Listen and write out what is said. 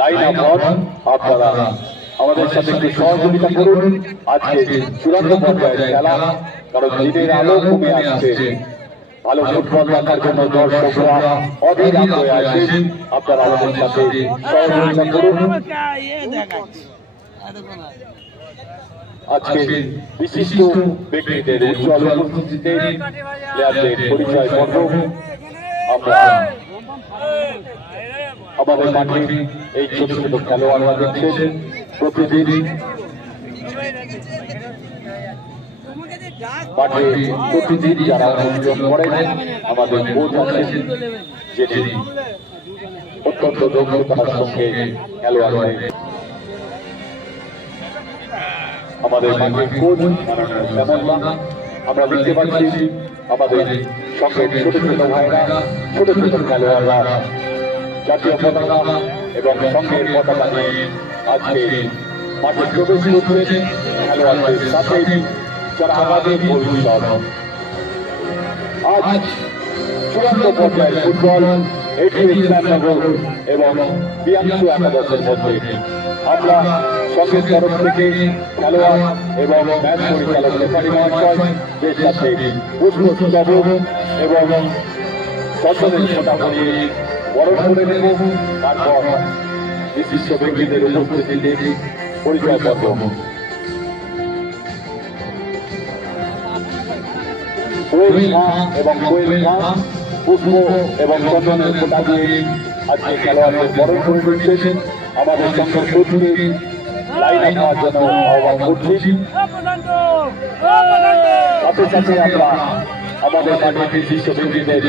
Line up আপনারা আমাদের সাথে একটু সহযোগিতা করুন। আজকে চূড়ান্ত পর্যায়ে খেলা, কারণ দিনের আলো কমে আসছে। ভালো ফুটবল দেখার জন্য দর্শকরা অধীর আগ্রহে আছেন। আপনারা আমাদের সাথে সহযোগিতা করুন। আজকে বিশিষ্ট ব্যক্তিদের উজ্জ্বল উপস্থিতিতে প্লেয়ারদের পরিচয় পর্ব আমরা আমাদের মাঠে এই ছোট ছোট খেলোয়াড়রা দেখছেন। প্রতিদিন মাঠে প্রতিদিন যারা অংশগ্রহণ করেন আমাদের কোচ আছেন, যেটি অত্যন্ত দক্ষতার সঙ্গে খেলোয়াড়দের আমাদের মাঠে কোচ শ্যামলদা। আমরা দেখতে পাচ্ছি আমাদের সঙ্গে ছোট ছোট ভাইরা, ছোট ছোট খেলোয়াড়রা জাতীয় পতাকা এবং সঙ্গের পতাকা নিয়ে আজকে মাঠে প্রবেশ করছে। খেলোয়াড়দের সাথে যারা আমাদের ভবিষ্যৎ। আজ চূড়ান্ত পর্যায়ে ফুটবল ইসলামনগর এবং বিয়াংশু একাদশের মধ্যে আমরা সঙ্গের তরফ থেকে খেলোয়াড় এবং ম্যাচ পরিচালক রেফারি মহাশয়দের সাথে পুষ্পস্তবক এবং সচেতন ফোঁটা পরিয়ে বরণ করে নেব। তারপর বিশিষ্ট ব্যক্তিদের উপস্থিতিতে পরিচয় পর্ব। এবং পুষ্প এবং চন্দনের ফোঁটা দিয়ে আজকে খেলোয়াড়দের বরণ করে দিচ্ছেন। আমাদের সঙ্গে কোচকে লাইন নেওয়ার জন্য আহ্বান করছি। সাথে সাথে আমরা আমাদের মাঠে বিশিষ্ট ব্যক্তিদের